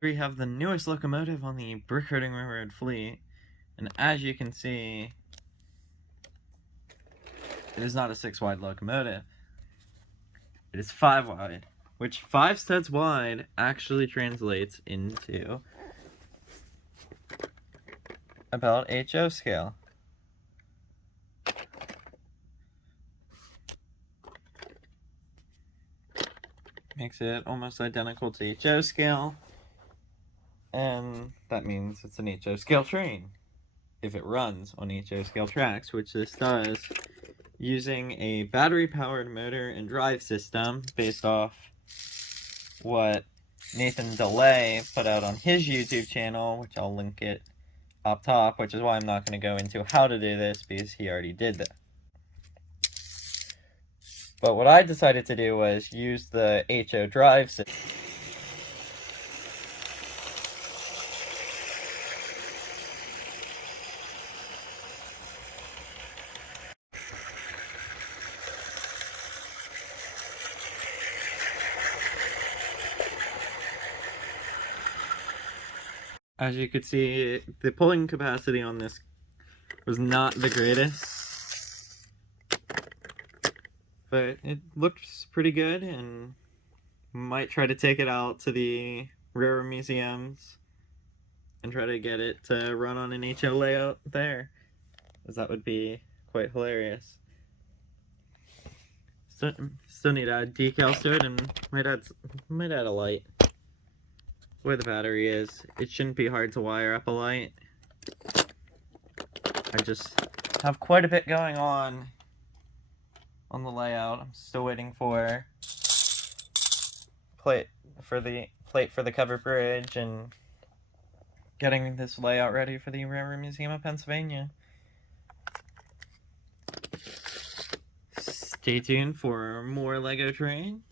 We have the newest locomotive on the Brick-Herding Railroad fleet, and as you can see, it is not a 6-wide locomotive. It is 5-wide, which 5 studs wide actually translates into about HO scale. Makes it almost identical to HO scale, and that means it's an HO scale train if it runs on HO scale tracks, which this does, using a battery-powered motor and drive system based off what Nathan DeLay put out on his YouTube channel, which I'll link it up top, which is why I'm not going to go into how to do this, because he already did that. But what I decided to do was use the HO drive system. As you could see, the pulling capacity on this was not the greatest, but it looks pretty good, and might try to take it out to the railroad museums and try to get it to run on an HO layout there, as that would be quite hilarious. Still need to add decals to it, and might add a light. Where the battery is, it shouldn't be hard to wire up a light. I just have quite a bit going on the layout. I'm still waiting for plate for the covered bridge and getting this layout ready for the Railroad Museum of Pennsylvania. Stay tuned for more LEGO trains.